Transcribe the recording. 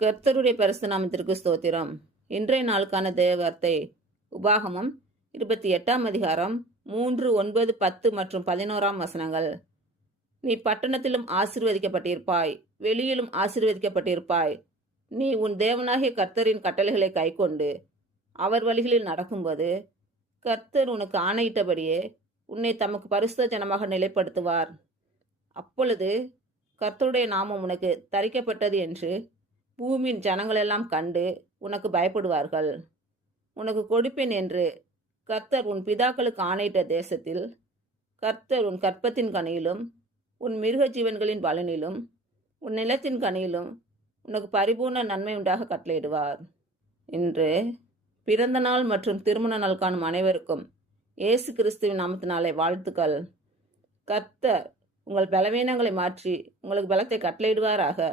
கர்த்தருடைய பரிசுத்த நாமத்திற்கு ஸ்தோத்திரம். இன்றைய நாளுக்கான தேவ வார்த்தை உபாகமம் 28ஆம் அதிகாரம் 3, 9, 10 மற்றும் 11ஆம் வசனங்கள். நீ பட்டணத்திலும் ஆசீர்வதிக்கப்பட்டிருப்பாய், வெளியிலும் ஆசீர்வதிக்கப்பட்டிருப்பாய். நீ உன் தேவனாகிய கர்த்தரின் கட்டளைகளை கைக்கொண்டு அவர் வழிகளில் நடக்கும்போது கர்த்தர் உனக்கு ஆணையிட்டபடியே உன்னை தமக்கு பரிசுத்த ஜனமாக நிலைப்படுத்துவார். அப்பொழுது கர்த்தருடைய நாமம் உனக்கு தரிக்கப்பட்டது என்று பூமியின் ஜனங்களெல்லாம் கண்டு உனக்கு பயப்படுவார்கள். உனக்கு கொடுப்பேன் என்று கர்த்தர் உன் பிதாக்களுக்கு ஆணையிட்ட தேசத்தில் கர்த்தர் உன் கற்பத்தின் கனியிலும் உன் மிருக ஜீவன்களின் பலனிலும் உன் நிலத்தின் கனியிலும் உனக்கு பரிபூர்ண நன்மை உண்டாக கட்டளையிடுவார். இன்று பிறந்த நாள் மற்றும் திருமண நாள் காணும் அனைவருக்கும் இயேசு கிறிஸ்துவின் நாமத்தினாலே வாழ்த்துக்கள். கர்த்தர் உங்கள் பலவீனங்களை மாற்றி உங்களுக்கு பலத்தை கட்டளையிடுவாராக.